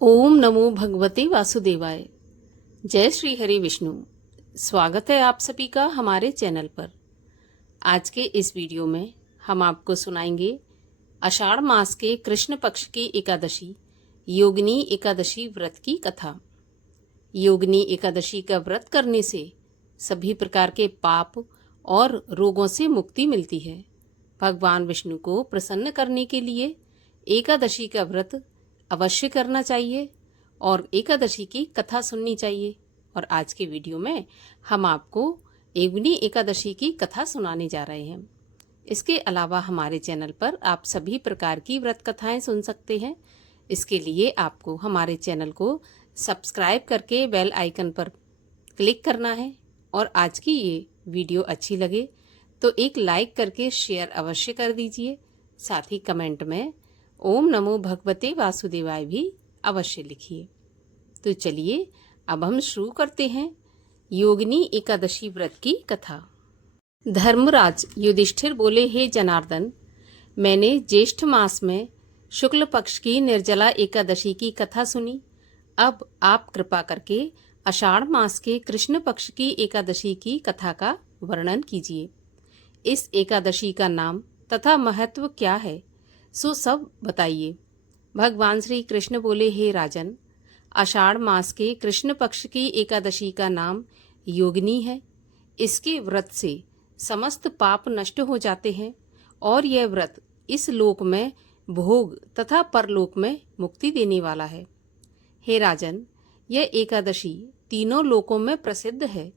ओम नमो भगवते वासुदेवाय। जय श्री हरि विष्णु। स्वागत है आप सभी का हमारे चैनल पर। आज के इस वीडियो में हम आपको सुनाएंगे आषाढ़ मास के कृष्ण पक्ष की एकादशी योगिनी एकादशी व्रत की कथा। योगिनी एकादशी का व्रत करने से सभी प्रकार के पाप और रोगों से मुक्ति मिलती है। भगवान विष्णु को प्रसन्न करने के लिए एकादशी का व्रत अवश्य करना चाहिए और एकादशी की कथा सुननी चाहिए। और आज के वीडियो में हम आपको योगिनी एकादशी की कथा सुनाने जा रहे हैं। इसके अलावा हमारे चैनल पर आप सभी प्रकार की व्रत कथाएं सुन सकते हैं। इसके लिए आपको हमारे चैनल को सब्सक्राइब करके बेल आइकन पर क्लिक करना है और आज की ये वीडियो अच्छी लगे तो एक लाइक करके शेयर अवश्य कर दीजिए। साथ ही कमेंट में ओम नमो भगवते वासुदेवाय भी अवश्य लिखिए। तो चलिए अब हम शुरू करते हैं योगिनी एकादशी व्रत की कथा। धर्मराज युधिष्ठिर बोले, हे जनार्दन, मैंने ज्येष्ठ मास में शुक्ल पक्ष की निर्जला एकादशी की कथा सुनी। अब आप कृपा करके आषाढ़ मास के कृष्ण पक्ष की एकादशी की कथा का वर्णन कीजिए। इस एकादशी का नाम तथा महत्व क्या है, सो सब बताइए। भगवान श्री कृष्ण बोले, हे राजन, आषाढ़ मास के कृष्ण पक्ष की एकादशी का नाम योगिनी है। इसके व्रत से समस्त पाप नष्ट हो जाते हैं और यह व्रत इस लोक में भोग तथा परलोक में मुक्ति देने वाला है। हे राजन, यह एकादशी तीनों लोकों में प्रसिद्ध है।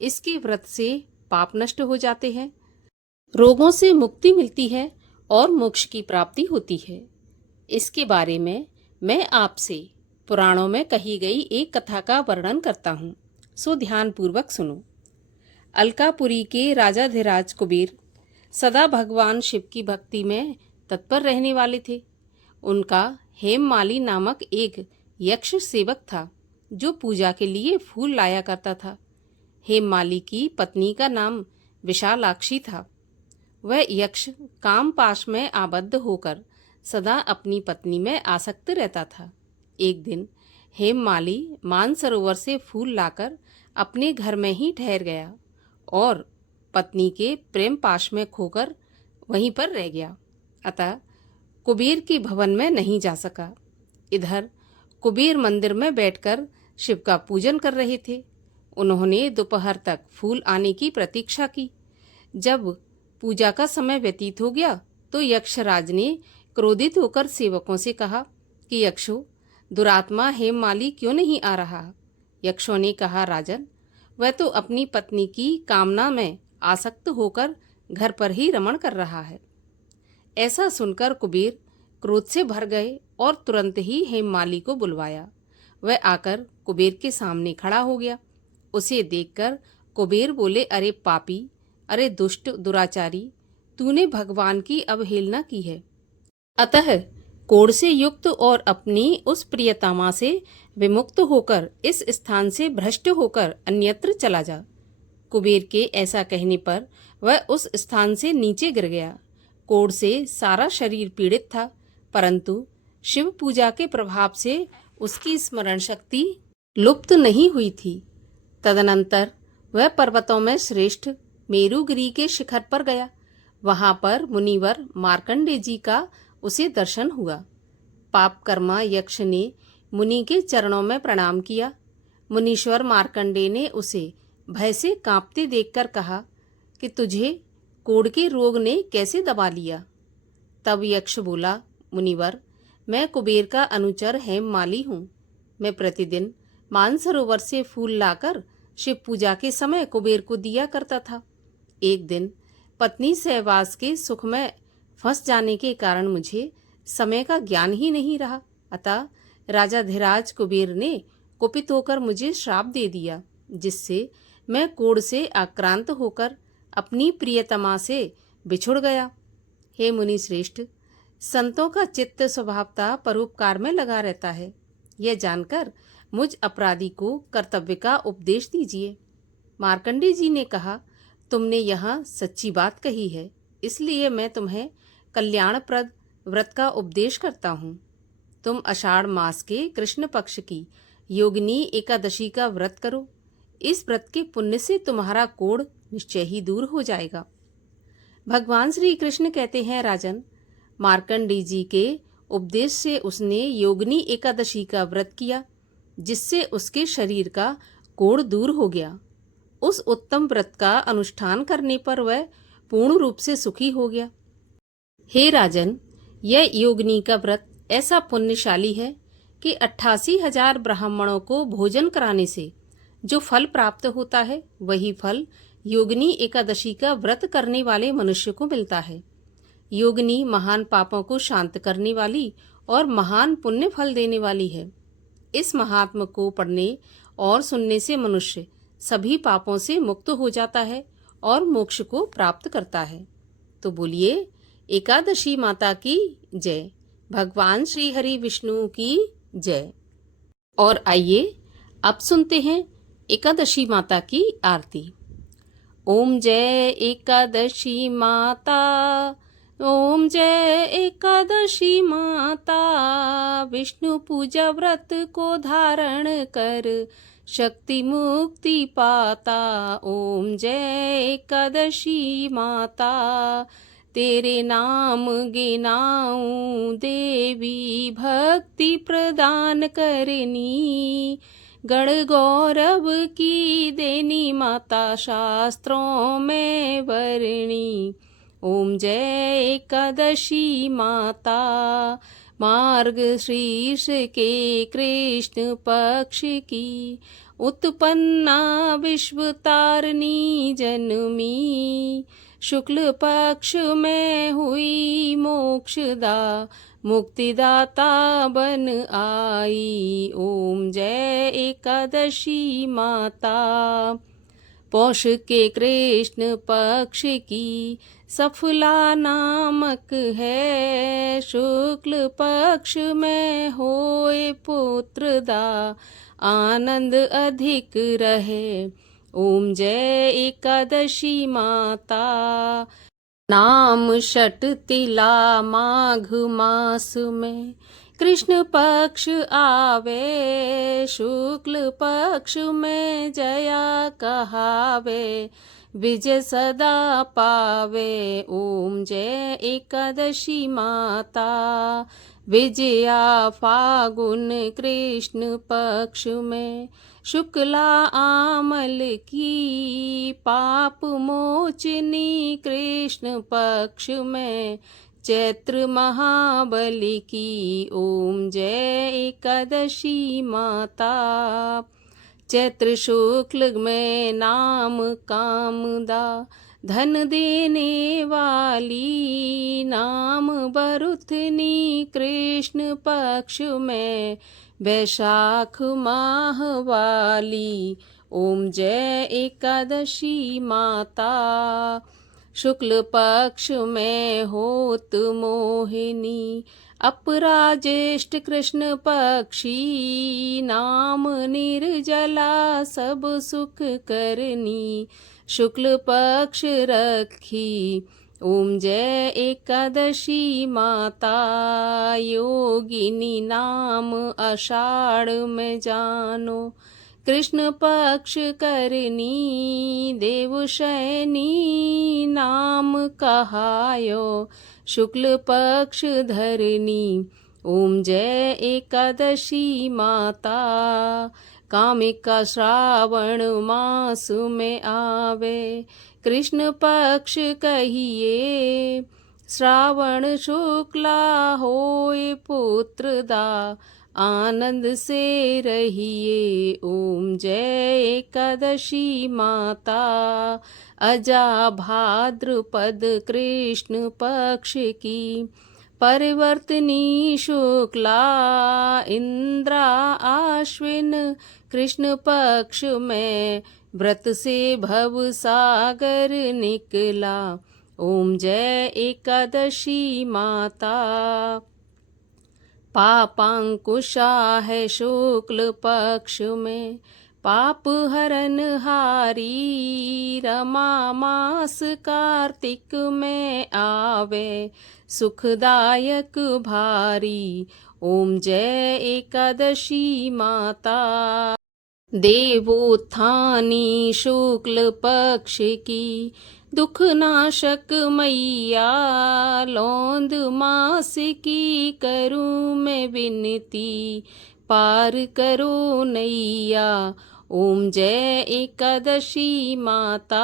इसके व्रत से पाप नष्ट हो जाते हैं, रोगों से मुक्ति मिलती है और मोक्ष की प्राप्ति होती है। इसके बारे में मैं आपसे पुराणों में कही गई एक कथा का वर्णन करता हूँ, सो ध्यान पूर्वक सुनो। अलकापुरी के राजाधिराज कुबेर सदा भगवान शिव की भक्ति में तत्पर रहने वाले थे। उनका हेममाली नामक एक यक्ष सेवक था जो पूजा के लिए फूल लाया करता था। हेममाली की पत्नी का नाम विशालाक्षी था। वह यक्ष काम पाश में आबद्ध होकर सदा अपनी पत्नी में आसक्त रहता था। एक दिन हेममाली मानसरोवर से फूल लाकर अपने घर में ही ठहर गया और पत्नी के प्रेम पाश में खोकर वहीं पर रह गया। अतः कुबेर के भवन में नहीं जा सका। इधर कुबेर मंदिर में बैठकर शिव का पूजन कर रहे थे। उन्होंने दोपहर तक फूल आने की प्रतीक्षा की। जब पूजा का समय व्यतीत हो गया तो यक्षराज ने क्रोधित होकर सेवकों से कहा कि यक्षों, दुरात्मा हेममाली क्यों नहीं आ रहा। यक्षों ने कहा, राजन, वह तो अपनी पत्नी की कामना में आसक्त होकर घर पर ही रमण कर रहा है। ऐसा सुनकर कुबेर क्रोध से भर गए और तुरंत ही हेममाली को बुलवाया। वह आकर कुबेर के सामने खड़ा हो गया। उसे देखकर कुबेर बोले, अरे पापी, अरे दुष्ट दुराचारी, तूने भगवान की अवहेलना की है। अतः कोढ़ से युक्त और अपनी उस प्रियतमा से विमुक्त होकर इस स्थान से भ्रष्ट होकर अन्यत्र चला जा। कुबेर के ऐसा कहने पर वह उस स्थान से नीचे गिर गया। कोढ़ से सारा शरीर पीड़ित था, परंतु शिव पूजा के प्रभाव से उसकी स्मरण शक्ति लुप्त नहीं हुई थी। तदनंतर वह पर्वतों में श्रेष्ठ मेरुगिरी के शिखर पर गया। वहां पर मुनिवर मार्कंडे जी का उसे दर्शन हुआ। पापकर्मा यक्ष ने मुनि के चरणों में प्रणाम किया। मुनीश्वर मार्कंडे ने उसे भय से कांपते देखकर कहा कि तुझे कोढ़ के रोग ने कैसे दबा लिया। तब यक्ष बोला, मुनिवर, मैं कुबेर का अनुचर हेममाली हूँ। मैं प्रतिदिन मानसरोवर से फूल लाकर शिव पूजा के समय कुबेर को दिया करता था। एक दिन पत्नी सहवास के सुख में फंस जाने के कारण मुझे समय का ज्ञान ही नहीं रहा। अतः राजाधिराज कुबेर ने कुपित होकर मुझे श्राप दे दिया, जिससे मैं कोढ़ से आक्रांत होकर अपनी प्रियतमा से बिछुड़ गया। हे मुनि श्रेष्ठ, संतों का चित्त स्वभावतः परोपकार में लगा रहता है। यह जानकर मुझ अपराधी को कर्तव्य का उपदेश दीजिए। मार्कंडे जी ने कहा, तुमने यहाँ सच्ची बात कही है, इसलिए मैं तुम्हें कल्याणप्रद व्रत का उपदेश करता हूँ। तुम आषाढ़ मास के कृष्ण पक्ष की योगिनी एकादशी का व्रत करो। इस व्रत के पुण्य से तुम्हारा कोढ़ निश्चय ही दूर हो जाएगा। भगवान श्री कृष्ण कहते हैं, राजन, मार्कंडेय जी के उपदेश से उसने योगिनी एकादशी का व्रत किया, जिससे उसके शरीर का कोढ़ दूर हो गया। उस उत्तम व्रत का अनुष्ठान करने पर वह पूर्ण रूप से सुखी हो गया। हे राजन, यह योगिनी का व्रत ऐसा पुण्यशाली है कि 88,000 ब्राह्मणों को भोजन कराने से जो फल प्राप्त होता है, वही फल योगिनी एकादशी का व्रत करने वाले मनुष्य को मिलता है। योगिनी महान पापों को शांत करने वाली और महान पुण्य फल देने वाली है। इस महात्म को पढ़ने और सुनने से मनुष्य सभी पापों से मुक्त हो जाता है और मोक्ष को प्राप्त करता है। तो बोलिए, एकादशी माता की जय, भगवान श्री हरि विष्णु की जय। और आइए अब सुनते हैं एकादशी माता की आरती। ओम जय एकादशी माता, ओम जय एकादशी माता, विष्णु पूजा व्रत को धारण कर शक्ति मुक्ति पाता। ओम जय एकादशी माता, तेरे नाम गिनाऊं देवी, भक्ति प्रदान करनी, गण गौरव की देनी माता, शास्त्रों में वर्णी। ओम जय एकादशी माता, मार्ग शीर्ष के कृष्ण पक्ष की उत्पन्ना विश्व तारणी जनमी, शुक्ल पक्ष में हुई मोक्षदा, मुक्तिदाता बन आई। ओम जय एकादशी माता, पौष के कृष्ण पक्ष की सफला नामक है, शुक्ल पक्ष में होए पुत्रदा, आनंद अधिक रहे। ओम जय एकादशी माता, नाम षट तिला माघ मास में कृष्ण पक्ष आवे, शुक्ल पक्ष में जया कहावे, विजय सदा पावे। ओम जय एकादशी माता, विजया फागुन कृष्ण पक्ष में शुक्ला आमल की, पाप मोचनी कृष्ण पक्ष में चैत्र महाबली की। ओम जय एकादशी माता, चैत्र शुक्ल में नाम कामदा, धन देने वाली, नाम बरुथनी कृष्ण पक्ष में वैशाख माह वाली। ओम जय एकादशी माता, शुक्ल पक्ष में होत मोहिनी, अपरा ज्येष्ठ कृष्ण पक्षी, नाम निर्जला सब सुख करनी, शुक्ल पक्ष रखी। ओम जय एकादशी माता, योगिनी नाम आषाढ़ में जानो, कृष्ण पक्ष करनी, देवशयनी नाम कहायो, शुक्ल पक्ष धरनी। ओम जय एकादशी माता, कामिका श्रावण मास में आवे, कृष्ण पक्ष कहिए, श्रावण शुक्ला होए पुत्रदा, आनंद से रहिए। ओम जय एकादशी माता, अजा भाद्रपद कृष्ण पक्ष की, परिवर्तनी शुक्ला, इंद्रा आश्विन कृष्ण पक्ष में, व्रत से भव सागर निकला। ओम जय एकादशी माता, पापांकुशा है शुक्ल पक्ष में, पाप हरन हारी, रमा मास कार्तिक में आवे, सुखदायक भारी। ओम जय एकादशी माता। देवोत्थानी शुक्ल पक्ष की दुखनाशक मैया, लौंद मास की करूँ मैं विनती, पार करो नैया। ओम जय एकादशी माता,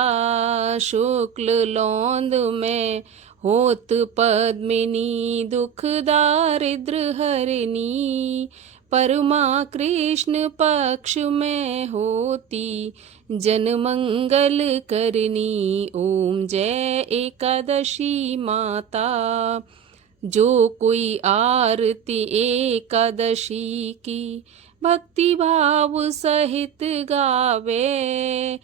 शुक्ल लौंद में होत पद्मिनी, दुख दारिद्र हरनी, परमा कृष्ण पक्ष में होती, जन मंगल करनी। ओम जय एकादशी माता। जो कोई आरती एकादशी की भक्ति भाव सहित गावे,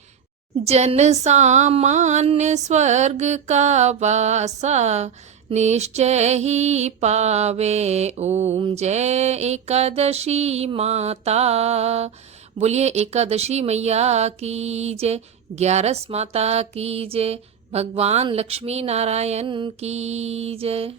जन सामान्य स्वर्ग का वासा निश्चय ही पावे। ओम जय एकादशी माता। बोलिए एकादशी मैया की जय, ग्यारस माता की जय, भगवान लक्ष्मी नारायण की जय।